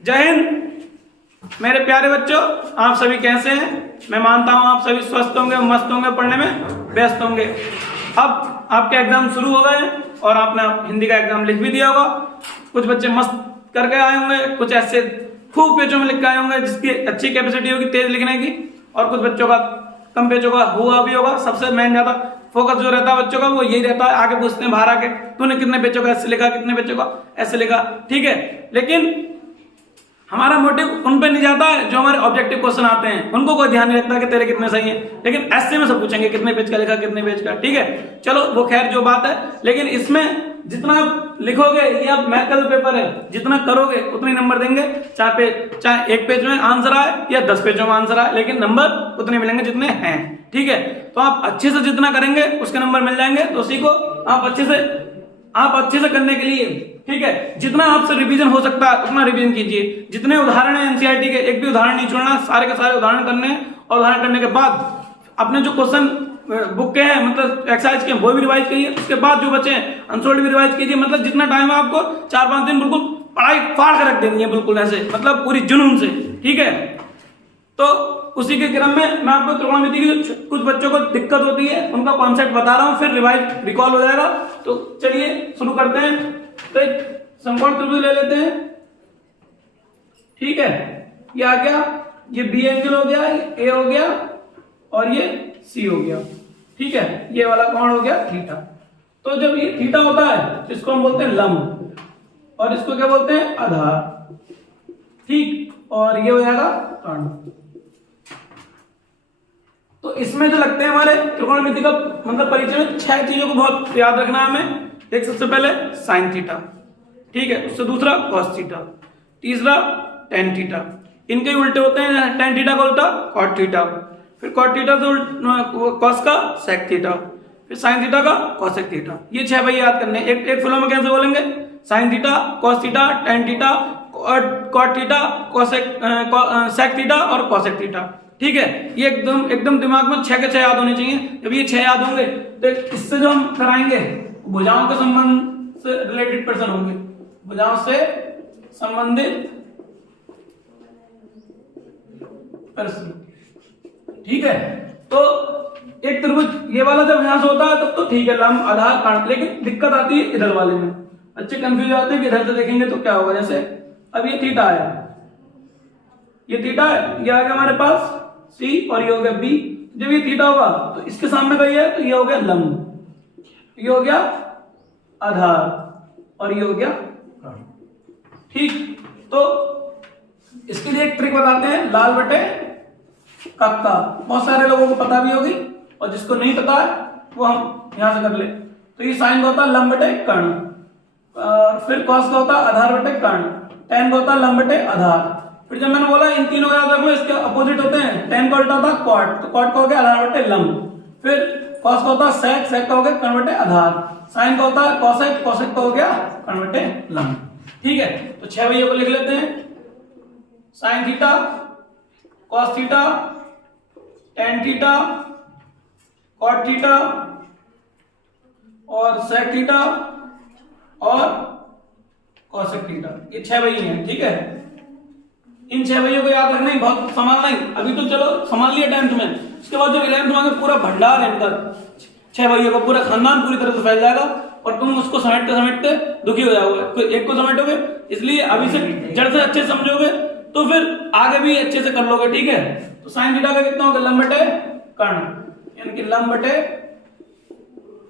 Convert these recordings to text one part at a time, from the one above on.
जय हिंद मेरे प्यारे बच्चों, आप सभी कैसे हैं? मैं मानता हूं आप सभी स्वस्थ होंगे, मस्त होंगे, पढ़ने में व्यस्त होंगे। अब आपके एग्जाम शुरू हो गए हैं और आपने हिंदी का एग्जाम लिख भी दिया होगा। कुछ बच्चे मस्त करके आए होंगे, कुछ ऐसे खूब पेजों में लिख के आए होंगे जिसकी अच्छी कैपेसिटी होगी तेज लिखने की, और कुछ बच्चों का कम पेजों का हुआ भी होगा। सबसे मेन ज्यादा फोकस जो रहता है बच्चों का वो यही रहता है, आगे पूछते हैं बाहर आके तूने कितने पेजों का ऐसे लिखा, कितने पेजों का ऐसे लिखा, ठीक है। लेकिन हमारा मोटिव उन पे नहीं जाता है जो हमारे ऑब्जेक्टिव क्वेश्चन आते हैं, उनको कोई ध्यान नहीं रखता कि तेरे कितने सही हैं। लेकिन ऐसे में सब पूछेंगे कितने पेज का लिखा, कितने पेज का, ठीक है। चलो वो खैर जो बात है, लेकिन इसमें जितना आप लिखोगे, ये आप मैथ का पेपर है, जितना करोगे उतने नंबर देंगे। चाहे एक पेज में आंसर आए या 10 पेजों में आंसर आए, लेकिन नंबर उतने मिलेंगे जितने हैं, ठीक है। तो आप अच्छे से जितना करेंगे उसके नंबर मिल जाएंगे। तो उसी को आप अच्छे से करने के लिए, ठीक है, जितना आपसे रिवीजन हो सकता है उतना रिवीजन कीजिए। जितने उदाहरण है एनसीईआरटी के, एक भी उदाहरण नहीं छोड़ना, सारे के सारे उदाहरण करने हैं। और उदाहरण करने के बाद अपने जो क्वेश्चन बुक के हैं, मतलब एक्सरसाइज के, वो भी रिवाइज कीजिए। उसके बाद जो बचे हैं आंसर भी रिवाइज कीजिए। मतलब जितना टाइम है आपको 4-5 दिन बिल्कुल पढ़ाई फाड़ कर रख देनी है, बिल्कुल ऐसे, मतलब पूरी जुनून से, ठीक है। तो उसी के क्रम में मैं आपको त्रिकोणमिति की कुछ बच्चों को दिक्कत होती है उनका कॉन्सेप्ट बता रहा हूं, फिर रिवाइज रिकॉल हो जाएगा। तो चलिए शुरू करते हैं। तो एक समकोण त्रिभुज ले लेते हैं, ठीक है। ये आ गया, ये बी एंगल हो गया, ए हो गया और ये सी हो गया, ठीक है। ये वाला कोण हो गया थीटा। तो जब ये थीटा होता है तो इसको हम बोलते हैं लंब, और इसको क्या बोलते हैं? आधार, ठीक। और ये हो जाएगा कर्ण। तो इसमें जो लगते हैं हमारे त्रिकोणमिति का मतलब परिचय में 6 चीजों को बहुत याद रखना है हमें। एक सबसे पहले साइन थीटा, ठीक है। उससे दूसरा कॉस थीटा, तीसरा टेन थीटा। इनके उल्टे होते हैं, टेन थीटा का उल्टा कॉट थीटा, फिर कॉट थीटा से कॉस का सेक थीटा, फिर साइन थीटा का कॉसेक थीटा। ये 6 भाई याद करने। एक फ्लो में कैसे बोलेंगे? Sine theta, cos theta, tan theta, cot theta, cosec, sec theta और कॉसेक थीटा, ठीक है। ये एकदम दिमाग में 6 के 6 याद होने चाहिए। जब ये 6 याद होंगे तो इससे जो हम कराएंगे भुजाओं के संबंध से रिलेटेड प्रश्न होंगे, भुजाओं से संबंधित प्रश्न, ठीक है। तो एक त्रिभुज ये वाला जब यहां से होता है तब तो ठीक है, लंब, आधार, कर्ण। लेकिन दिक्कत आती है इधर वाले में, बच्चे कंफ्यूज आते हैं कि इधर से देखेंगे तो क्या होगा। जैसे अब ये थीटा है, ये थीटा है, ये आ गया हमारे पास सी और ये हो गया बी। जब ये थीटा होगा तो इसके सामने का ये है, तो ये हो गया लंब, ये हो गया आधार और ये हो गया कर्ण, ठीक। तो इसके लिए एक ट्रिक बताते हैं, लाल बटे कक्का। बहुत सारे लोगों को पता भी होगी और जिसको नहीं पता है वो हम यहां से कर ले। तो ये साइन का होता है लंब बटे कर्ण, फिर कॉस का होता है आधार बटे कर्ण, टेन का होता है लंब बटे आधार। फिर जब मैंने बोला इन तीनों याद रख लो, इसके अपोजिट होते हैं। टेन का उल्टा होता है कॉट, तो कॉट का हो गया आधार बटे लंब। फिर कॉस का होता है सेक, सेक का हो गया कर्ण बटे आधार। साइन का होता है कॉसेक, कॉसेक का हो गया कर्ण बटे लंब, ठीक है। तो 6 भैया को लिख लेते हैं, sine theta, cos theta, tan theta, cot theta और सेक थीटा और कॉसेक थीटा। ये 6 भैया हैं, ठीक है। इन 6 भैया को याद रखना ही, बहुत संभालना ही। अभी तो चलो संभाल लिया 10th में, उसके बाद जो 11th में पूरा भंडार है इनका, 6 भैया का पूरा खानदान पूरी तरह से फैल जाएगा और तुम उसको समेटते समेटते दुखी हो जाओगे। एक को समेटोगे, इसलिए अभी से जड़ से अच्छे समझोगे तो फिर आगे भी अच्छे से कर लोगे, ठीक है। तो साइन थीटा का कितना होगा? लंब बटे कर्ण, यानी कि लंब बटे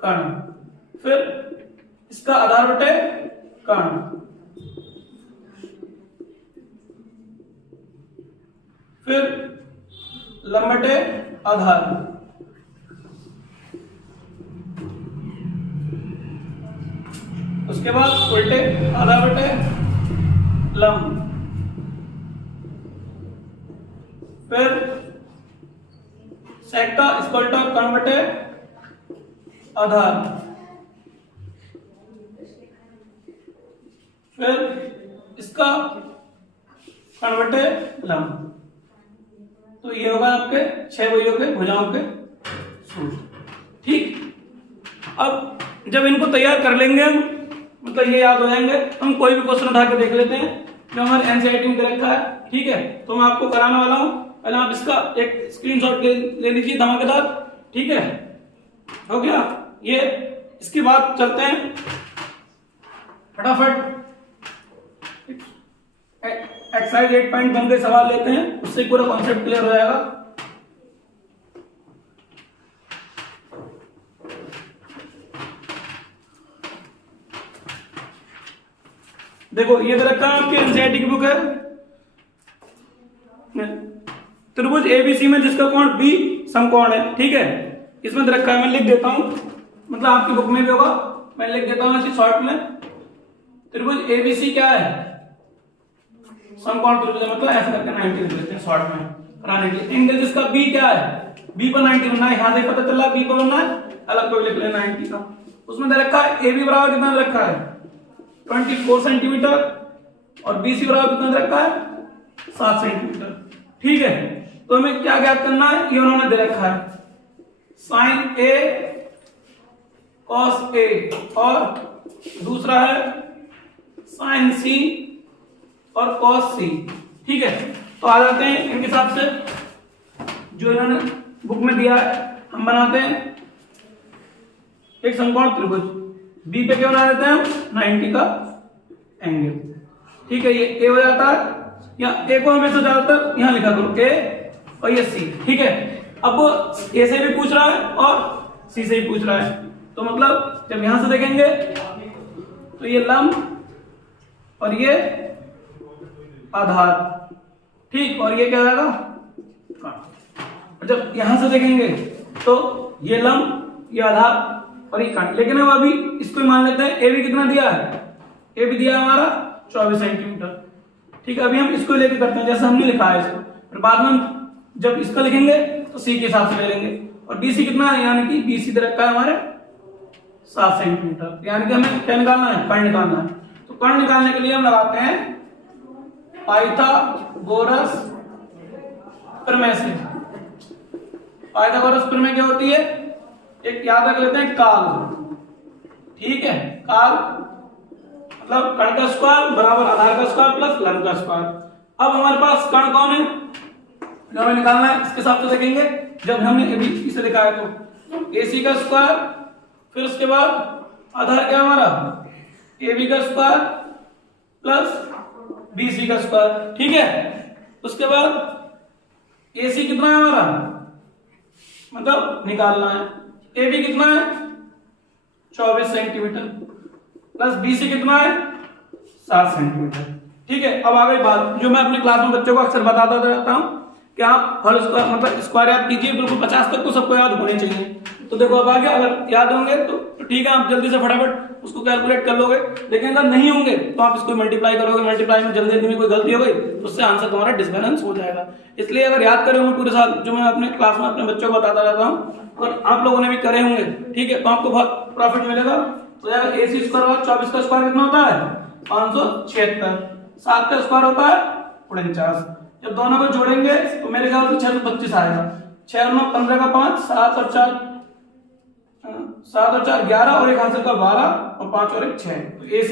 कर्ण। फिर इसका आधार बटे कर्ण, फिर लंब बटे आधार, उसके बाद उल्टे आधार बटे लंब, फिर सेक का इसका उल्टा कर्ण बटे आधार, फिर इसका कर्ण बटे लंब। तो ये होगा आपके 6 भैयों के भुजाओं के सूत्र, ठीक। अब जब इनको तैयार कर लेंगे हम, मतलब ये याद हो जाएंगे, हम कोई भी क्वेश्चन उठा के देख लेते हैं। जो हमारे एनसीईआरटी में दे रखा है। ठीक है, तो मैं आपको कराने वाला हूं, पहले आप इसका एक स्क्रीनशॉट ले लीजिए धमाकेदार। ठीक है, हो गया ये। इसके बाद चलते हैं फटाफट एक्सरसाइज 8.1 के सवाल लेते हैं, उससे पूरा कॉन्सेप्ट क्लियर हो जाएगा। देखो ये दे रखा है आपके एनसीईआरटी की बुक है, त्रिभुज एबीसी में जिसका कोण बी समकोण है। ठीक है, इसमें दे रखा है, मैं लिख देता हूं, मतलब आपकी बुक में भी होगा, मैं लिख देता हूं ऐसे शॉर्ट में। त्रिभुज एबीसी क्या है? समकोण त्रिभुज, मतलब ऐसा करके 90 लिख देते हैं शॉर्ट में कराने के लिए। एंगल जिसका बी क्या है? बी पर 90 बनना है, यहां से पता चला बी पर बनना है, अलग कोई लिख लेना 90 का। उसमें दे रखा है एबी बराबर कितना दे रखा है? 24 सेंटीमीटर, और बीसी बराबर कितना दे रखा है? 7 सेंटीमीटर। ठीक है, तो हमें क्या ज्ञात करना है? ये उन्होंने दे रखा है साइन ए कॉस ए, और दूसरा है साइन सी और कॉस सी। ठीक है, तो आ जाते हैं इनके हिसाब से जो इन्होंने बुक में दिया है, हम बनाते हैं एक समकोण त्रिभुज। बी पे क्या बना देते हैं हम? 90 का एंगल। ठीक है, ये ए हो जाता है, या ए को हमेशा ज्यादातर यहां लिखा करो ए, और ये सी। ठीक है, अब ए से भी पूछ रहा है और सी से भी पूछ रहा है, तो मतलब जब यहां से देखेंगे तो ये लंब और ये आधार। ठीक, और ये क्या आएगा? जब यहां से देखेंगे तो ये लंब, ये आधार और ये काट। लेकिन हम अभी इसको मान लेते हैं, ए भी कितना दिया है? ए भी दिया है हमारा 24 सेंटीमीटर। ठीक है, अभी हम इसको लेके करते हैं जैसे हमने लिखा है इसको, फिर बाद में हम जब इसका लिखेंगे तो सी के हिसाब से ले लेंगे। और बीसी कितना है? यानी कि बीसी दे रखा है हमारे 7 सेंटीमीटर, यानी कि हमें क्या निकालना है? कर्ण निकालना है। तो कर्ण निकालने के लिए हम लगाते हैं पाइथागोरस प्रमेय से। पाइथागोरस प्रमेय क्या होती है? एक याद रख लेते हैं, काल। ठीक है, काल मतलब कर्ण का स्क्वायर बराबर आधार का स्क्वायर प्लस लंब का स्क्वायर। अब हमारे पास कर्ण कौन है जो हमें निकालना है? इसके हिसाब से देखेंगे, जब हमने अभी इसे लिखा है तो AC का स्क्वायर, फिर उसके बाद आधार क्या हमारा? AB का स्क्वायर प्लस BC का स्क्वायर। ठीक है, उसके बाद AC कितना है हमारा, मतलब निकालना है। AB कितना है? 24 सेंटीमीटर, प्लस BC कितना है? 7 सेंटीमीटर। ठीक है, अब आ गई बात जो मैं अपने क्लास में बच्चों को अक्सर बताता रहता हूं कि आप हर स्क्वायर मतलब स्क्वायर याद कीजिए, बिल्कुल 50 तक तो सबको याद होने चाहिए। तो देखो अब आ गया, अगर याद होंगे तो ठीक है, आप जल्दी से फटाफट उसको कैलकुलेट कर लोगे, लेकिन अगर नहीं होंगे तो आप इसको मल्टीप्लाई करोगे, मल्टीप्लाई में जल्दी में कोई गलती हो गई तो उससे आंसर तुम्हारा डिसबैलेंस हो जाएगा। इसलिए अगर याद करे होंगे पूरे साल, जो मैं अपने क्लास में अपने बच्चों को बताता रहता हूँ, और आप लोगों ने भी करे होंगे, ठीक है, तो आपको बहुत प्रॉफिट मिलेगा। तो यार AC स्क्वायर और 24 का स्क्वायर कितना होता है? 576। 7 का स्क्वायर होता है 49। जब दोनों को जोड़ेंगे तो मेरे ख्याल से 625 आएगा। 6 और 9 15 का 5, 7 और 4 11, और एक आंसर का 12, और 5 और 1 6। तो AC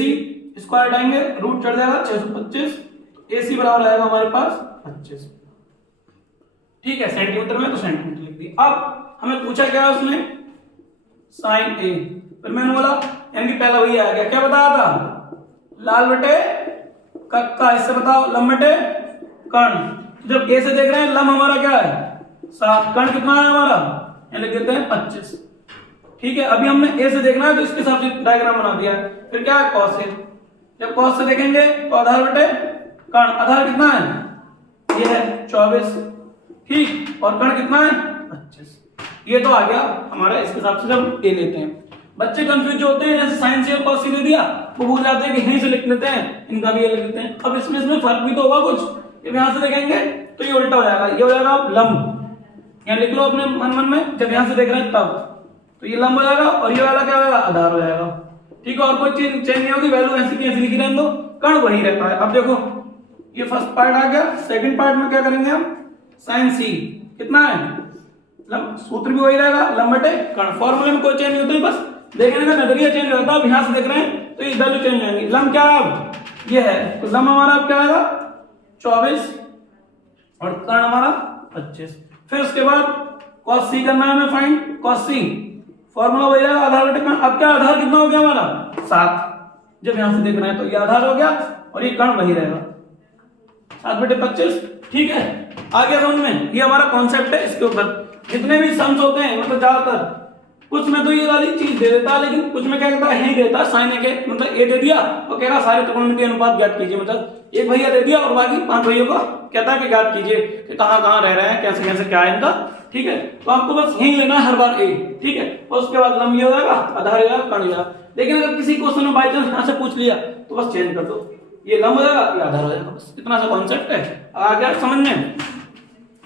स्क्वायर हटाएंगे, रूट चढ़ जाएगा 625। AC बराबर आएगा हमारे पास 25। ठीक है, सेंटीमीटर में तो सेंटीमीटर लिख दिया। अब हमें पूछा क्या उसने? Sine A। फिर मैंने बोला यानी कि पहला वही आ गया, क्या बताया था? लाल बटे कक्का। इससे बताओ लंब बटे कर्ण। जब A से देख रहे हैं, लंब हमारा क्या है? 7, कर्ण कितना है हमारा? लिख देते हैं 25। ठीक है, अभी हमने A से देखना है तो इसके हिसाब से डायग्राम बना दिया है। फिर क्या है? Cos A। जब कॉस से देखेंगे तो आधार बटे कर्ण। आधार कितना है? ये है 24। ठीक, और कर्ण कितना है? 25। ये तो आ गया हमारा, इसके हिसाब से जब A लेते हैं। बच्चे कंफ्यूज होते हैं, जैसे साइन से और कॉस से दे दिया वो भूल जाते हैं कि यहीं से लिख लेते हैं, इनका भी ये लिख लेते हैं। अब इसमें फर्क भी तो होगा कुछ। जब यहां से देखेंगे तो ये उल्टा हो जाएगा, ये हो जाएगा लंब। यहाँ लिख लो अपने मन में, जब यहां से देख रहे हैं तब तो ये लंब हो जाएगा, और ये वाला क्या होगा? आधार हो जाएगा। ठीक है, और कोई चीज चेंज नहीं होगी, वैल्यू ऐसी की ऐसी लिखी रहने दो, कर्ण वही रहता है। अब देखो ये फर्स्ट पार्ट आ गया, सेकंड पार्ट में क्या करेंगे हम? साइन C कितना है? लंब, सूत्र भी वही रहेगा, लंब बटे कर्ण। फॉर्मूले में कोई चेंज नहीं होता, बस देखने का नजरिया चेंज होता है। अब यहां से देख रहे हैं तो ये वैल्यू चेंज हो जाएंगी। लंब क्या है? अब ये है, तो लंब हमारा अब क्या आएगा 24 और कर्ण हमारा 25। फिर उसके बाद cos c करना है हमें फाइंड, cos c फॉर्मूला वही रहेगा आधार बटे कर्ण। अब क्या आधार कितना हो गया हमारा 7, जब यहां से देख रहे हैं तो ये आधार हो गया और ये कर्ण वही रहेगा 7/25। ठीक है, आगे समझ में, ये हमारा कॉन्सेप्ट है। इसके ऊपर जितने भी सम्स होते हैं मतलब ज्यादातर, कुछ में तो ये वाली चीज दे देता है, लेकिन कुछ में क्या कहता है देता है साइन के, मतलब ए दे दिया और कह रहा सारे त्रिकोणमितीय अनुपात ज्ञात कीजिए, मतलब एक भैया दे दिया और बाकी 5 भैया को कहता है कि ज्ञात कीजिए कि कहाँ कहाँ रह रहे हैं, कैसे कैसे क्या है इनका। ठीक है, तो आपको बस यही लेना है हर बार ए। ठीक है, और उसके बाद लंब ये हो जाएगा, आधार हो जाएगा, कर्ण हो जाएगा। लेकिन अगर किसी क्वेश्चन में बाई चांस यहाँ से पूछ लिया तो बस चेंज कर दो, ये लंब हो जाएगा, ये आधार हो जाएगा, बस इतना सा कॉन्सेप्ट है। आ गया समझ में?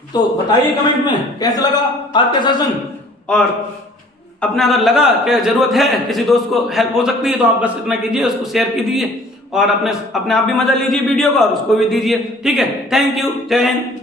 तो बताइए कमेंट में कैसे लगा आज का सेशन, और अपने अगर लगा कि जरूरत है किसी दोस्त को हेल्प हो सकती है तो आप बस इतना कीजिए, उसको शेयर कीजिए और अपने आप भी मजा लीजिए वीडियो का और उसको भी दीजिए। ठीक है, थैंक यू, जय हिंद।